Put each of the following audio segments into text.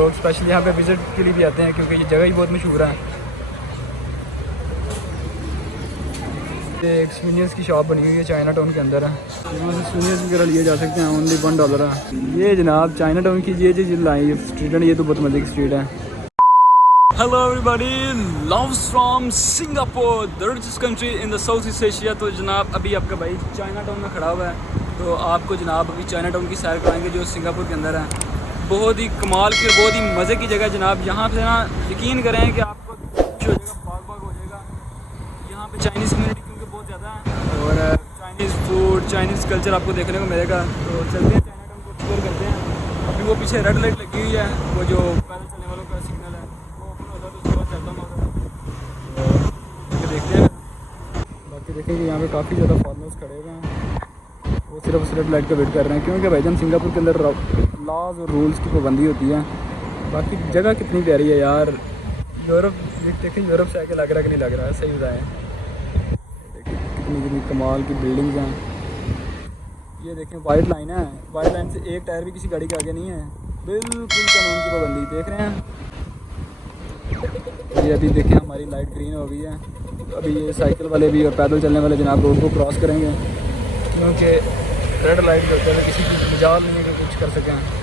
लोग स्पेशली यहाँ पे विज़िट के लिए भी आते हैं क्योंकि ये जगह ही बहुत मशहूर है। ये एक स्विनियर्स की शॉप बनी हुई है, चाइना टाउन के अंदर है। यहाँ से स्विनियर्स वगैरह लिए जा सकते हैं, ओनली $1 है। ये जनाब चाइना टाउन की ये जो लाई स्ट्रीट है, ये तो बहुत मजे की स्ट्रीट है। Hello everybody, loves from Singapore, the richest country in the south east Asia. तो जनाब अभी आपका भाई चाइना टाउन में खड़ा हुआ है, तो आपको जनाब अभी चाइना टाउन की सैर कराएंगे जो सिंगापुर के अंदर है। बहुत ही कमाल की, बहुत ही मज़े की जगह जनाब। यहाँ पे ना यकीन करें कि आपको खुश हो जाएगा, बाग बाग हो जाएगा। यहाँ पे चाइनीज़ कम्युनिटी क्योंकि बहुत ज़्यादा है और चाइनीज़ फूड, चाइनीज़ कल्चर आपको देखने को मिलेगा। तो चलते हैं चाइना टाउन को एक्सप्लोर करते हैं। अभी वो पीछे रेड लाइट लगी हुई है, वो जो पैदल चलने वालों का सिग्नल है, वो ओपन होता है तो उसके बाद चलता हूँ। तो देखते हैं। बाकी देखेंगे यहाँ पे काफ़ी ज़्यादा फॉरनर्स खड़े हुए हैं, वो सिर्फ रेड लाइट का वेट कर रहे हैं क्योंकि भाईजान सिंगापुर के अंदर लॉज और रूल्स की पाबंदी होती है। बाकी जगह कितनी प्यारी है यार। यूरोप देखें, यूरोप से आके लग रहा है कि नहीं लग रहा है, सही बताएं। देखिए कितनी कितनी कमाल की बिल्डिंग्स हैं। ये देखें वाइट लाइन है, वाइट लाइन से एक टायर भी किसी गाड़ी के आगे नहीं है, बिल्कुल कानून की पाबंदी। देख रहे हैं ये अभी देखें हमारी लाइट ग्रीन हो गई है, तो अभी ये साइकिल वाले भी और पैदल चलने वाले जनाब रोड को क्रॉस करेंगे क्योंकि रेड लाइट होते हैं, किसी की मजाल नहीं है कि कुछ कर सकें।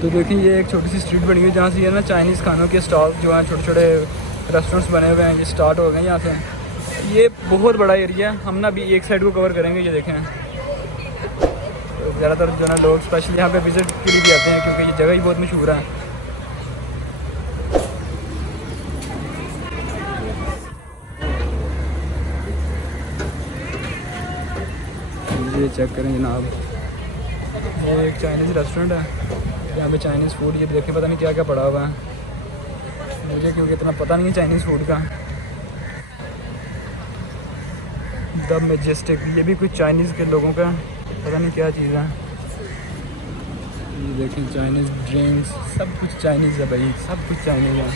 तो देखिए ये एक छोटी सी स्ट्रीट बनी हुई है जहाँ से ये ना चाइनीज़ खानों के स्टॉल जो हैं, छोटे छोटे रेस्टोरेंट्स बने हुए हैं, ये स्टार्ट हो गए हैं यहाँ से। ये बहुत बड़ा एरिया है, हम ना अभी एक साइड को कवर करेंगे। ये देखें तो ज़्यादातर जो ना लोग स्पेशली यहाँ पे विज़िट के लिए भी आते हैं क्योंकि ये जगह ही बहुत मशहूर है। ये चेक करें जनाब, ये एक चाइनीज़ रेस्टोरेंट है, यहाँ पे चाइनीज़ फूड। ये देखें पता नहीं क्या क्या पड़ा हुआ है, मुझे क्योंकि इतना पता नहीं है चाइनीज़ फूड का। द मैजेस्टिक, ये भी कुछ चाइनीज़ के लोगों का पता नहीं क्या चीज़ है। ये देखें चाइनीज़ ड्रिंक्स, सब कुछ चाइनीज़ है भाई, सब कुछ चाइनीज़ है।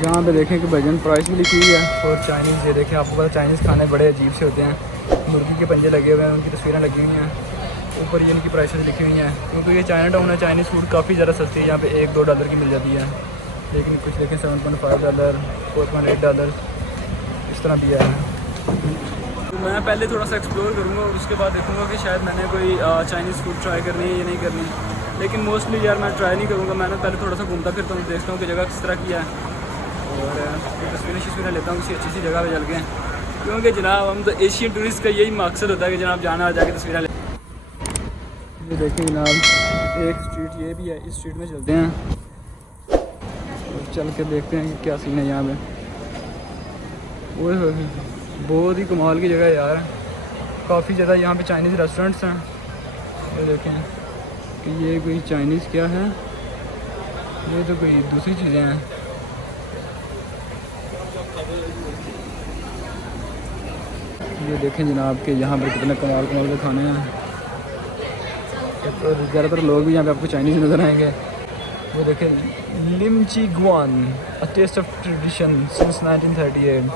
यहाँ पे देखें कि भजन प्राइस भी लिखी हुई है और चाइनीज़। ये देखें आपको पता चाइनीज़ खाने बड़े अजीब से होते हैं, मुर्गी के पंजे लगे हुए हैं, उनकी तस्वीरें लगी हुई हैं, ऊपर ये इनकी प्राइसेस लिखी हुई हैं क्योंकि ये चाइना टाउन है। चाइनीज़ फूड काफ़ी ज़्यादा सस्ती है, यहाँ पे $1-2 की मिल जाती है, लेकिन कुछ देखें $7.5, $4.8 इस तरह दिया है। तो मैं पहले थोड़ा सा एक्सप्लोर करूँगा और उसके बाद देखूँगा कि शायद मैंने कोई चाइनीज़ फूड ट्राई करनी है या नहीं करनी, लेकिन मोस्टली यार मैं ट्राई नहीं करूँगा। मैं ना पहले थोड़ा सा घूमता फिरता हूँ, देखता हूँ कि जगह किस तरह की है और तस्वीरें लेता हूँ किसी अच्छी सी जगह पे चल के, क्योंकि जनाब हम तो एशियन टूरिस्ट का यही मकसद होता है कि जनाब जाना आ जाके तस्वीरें ले। ये देखें जनाब एक स्ट्रीट ये भी है, इस स्ट्रीट में चलते हैं और चल के देखते हैं कि क्या सीन है यहाँ पे। ओए बहुत ही कमाल की जगह है यार, काफ़ी ज़्यादा यहाँ पे चाइनीज़ रेस्टोरेंट्स हैं। ये देखें कि ये कोई चाइनीज़ क्या है, ये तो कोई दूसरी चीज़ें हैं। ये देखें जनाब कि यहाँ पर कितने कमाल के खाने हैं, तो ज़्यादातर लोग भी यहाँ पे आपको चाइनीज़ नज़र आएंगे। वो देखें Lim Chee Guan, a test of tradition since 1938।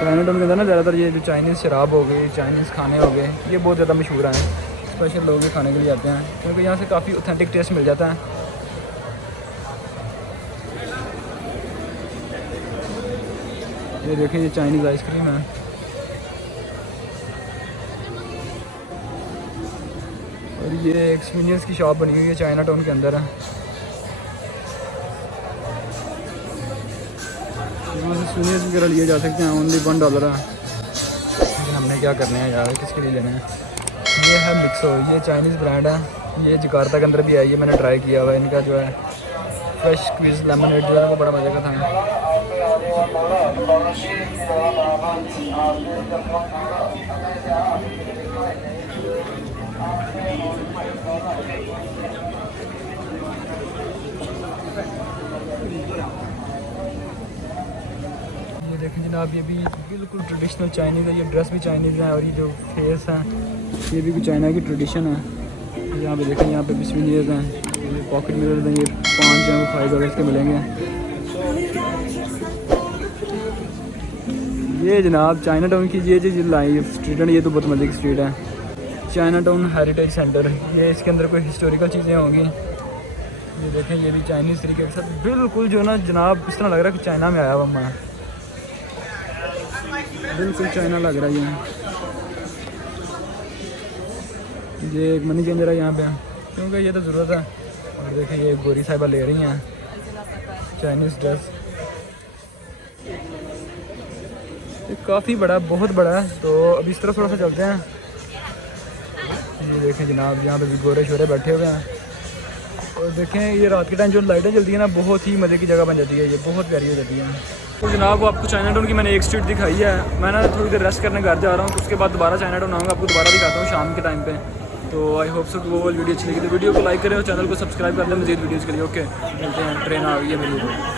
Chinatown के अंदर ना ज़्यादातर ये जो चाइनीज़ शराब हो गई, चाइनीज़ खाने हो गए, ये बहुत ज़्यादा मशहूर हैं। स्पेशल लोग ये खाने के लिए आते हैं क्योंकि यहाँ से काफ़ी ऑथेंटिक टेस्ट मिल जाता है। ये देखिए ये चाइनीज़ आइसक्रीम है। और ये एक स्विनियर्स की शॉप बनी हुई है, चाइना टाउन के अंदर है। यहाँ से स्विनियर्स वगैरह लिए जा सकते हैं, ओनली $1 है। लेकिन हमने क्या करना है यार, किसके लिए लेना है। ये है मिक्सो, ये चाइनीज़ ब्रांड है, ये जकार्ता के अंदर भी आई है, मैंने ट्राई किया हुआ है। इनका जो है फ्रेश स्क्वीज़ लेमनेड जो है वो बड़ा मज़े का था। ये देखें जनाब ये भी बिल्कुल ट्रेडिशनल चाइनीज़ है, ये ड्रेस भी चाइनीज़ है और ये जो फेस है ये भी चाइना की ट्रेडिशन है। यहाँ पे देखें, यहाँ पे भी स्विनियर्स हैं, ये पॉकेट मिरर्स हैं, ये 5 जो $5 के मिलेंगे। ये जनाब चाइना टाउन की ये जो लाई स्ट्रीट है, ये तो बहुत मजे की स्ट्रीट है, चाइना टाउन हेरिटेज सेंटर। ये इसके अंदर कोई हिस्टोरिकल चीज़ें होंगी। ये देखें, ये भी चाइनीज़ तरीके के साथ बिल्कुल जो ना जनाब इस तरह लग रहा है कि चाइना में आया हुआ मैं, बिल्कुल चाइना लग रहा है। ये एक मनी चेंजर है यहाँ पे, क्योंकि ये तो ज़रूरत है। और देखें, ये गोरी साहिबा ले रही हैं चाइनीज़ ड्रेस। ये काफ़ी बड़ा, बहुत बड़ा है। तो अब इस तरफ थोड़ा सा चलते हैं। ये देखें जनाब, यहाँ पे भी गोरे शोरे बैठे हुए हैं। और देखें, ये रात के टाइम जो लाइटें जलती है ना, बहुत ही मज़े की जगह बन जाती है, ये बहुत प्यारी हो जाती है। तो जनाब आपको चाइना टाउन की मैंने एक स्ट्रीट दिखाई है। मैं ना थोड़ी देर रेस्ट करने घर जा रहा हूँ, तो उसके बाद दोबारा चाइना टाउन आऊँगा, आपको दोबारा दिखाता हूँ शाम के टाइम पे। तो आई होप सो कि वो वाली वीडियो अच्छी लगी तो वीडियो को लाइक करें और चैनल को सब्सक्राइब कर दें मज़ीद वीडियोज़ के लिए। ओके, मिलते हैं, ट्रेन आ गई है मेरी।